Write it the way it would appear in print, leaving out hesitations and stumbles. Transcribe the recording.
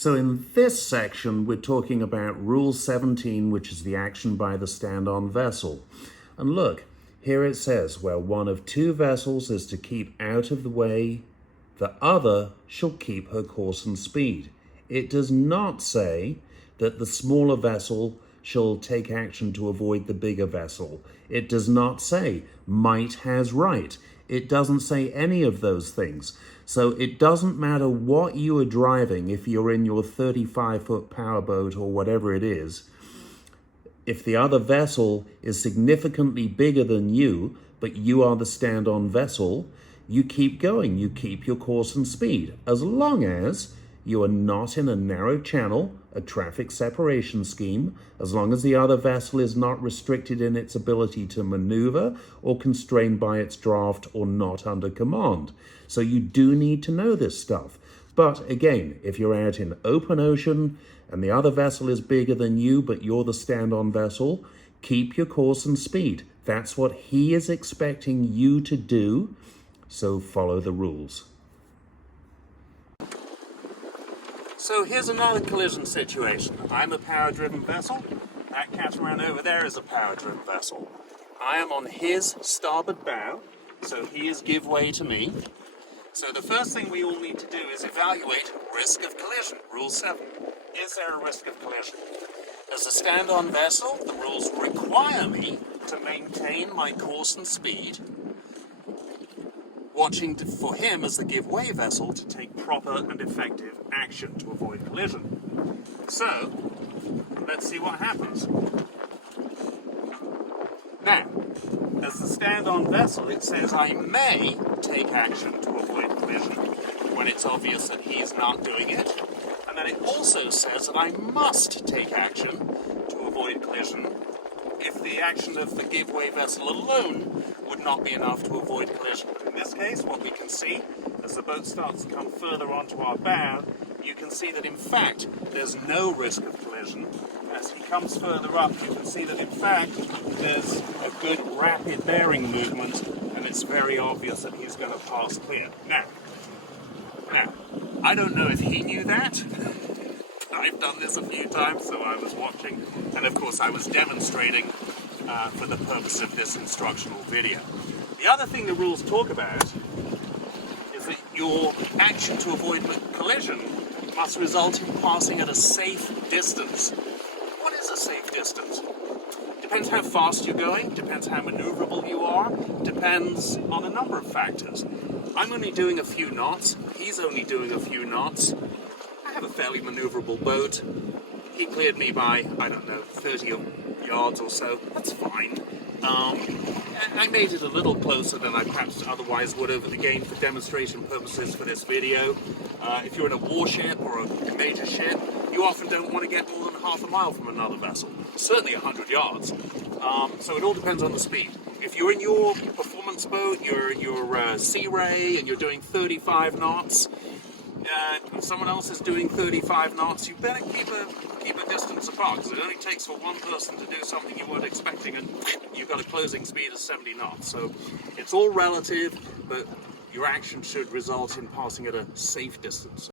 So in this section, we're talking about Rule 17, which is the action by the stand-on vessel. And look, here it says, where one of two vessels is to keep out of the way, the other shall keep her course and speed. It does not say that the smaller vessel shall take action to avoid the bigger vessel. It does not say might has right. It doesn't say any of those things. So it doesn't matter what you are driving, if you're in your 35-foot powerboat or whatever it is, if the other vessel is significantly bigger than you, but you are the stand-on vessel, you keep going, you keep your course and speed, as long as you are not in a narrow channel, a traffic separation scheme, as long as the other vessel is not restricted in its ability to maneuver or constrained by its draft or not under command. So you do need to know this stuff. But again, if you're out in open ocean and the other vessel is bigger than you, but you're the stand-on vessel, keep your course and speed. That's what he is expecting you to do, so follow the rules. So here's another collision situation. I'm a power-driven vessel. That catamaran over there is a power-driven vessel. I am on his starboard bow, so he is give way to me. So the first thing we all need to do is evaluate risk of collision. Rule 7. Is there a risk of collision? As a stand-on vessel, the rules require me to maintain my course and speed, watching for him as the give-way vessel to take proper and effective action to avoid collision. So, let's see what happens. Now, as the stand-on vessel, it says I may take action to avoid collision when it's obvious that he's not doing it. And then it also says that I must take action to avoid collision if the action of the give-way vessel alone would not be enough to avoid collision. In this case, what we can see, as the boat starts to come further onto our bow, you can see that in fact there's no risk of collision. As he comes further up, you can see that in fact there's a good rapid bearing movement, and it's very obvious that he's going to pass clear. Now, I don't know if he knew that. I've done this a few times, so I was watching, and of course I was demonstrating for the purpose of this instructional video. The other thing the rules talk about is that your action to avoid collision must result in passing at a safe distance. What is a safe distance? Depends how fast you're going, depends how maneuverable you are, depends on a number of factors. I'm only doing a few knots, he's only doing a few knots. I have a fairly maneuverable boat. He cleared me by, I don't know, 30 yards or so. That's fine. I made it a little closer than I perhaps otherwise would have, again, for demonstration purposes for this video. If you're in a warship or a major ship, you often don't want to get more than half a mile from another vessel, certainly 100 yards. So it all depends on the speed. If you're in your performance boat, your Sea Ray, and you're doing 35 knots, if someone else is doing 35 knots, you better keep a distance apart, because it only takes for one person to do something you weren't expecting, and you've got a closing speed of 70 knots. So it's all relative, but your action should result in passing at a safe distance.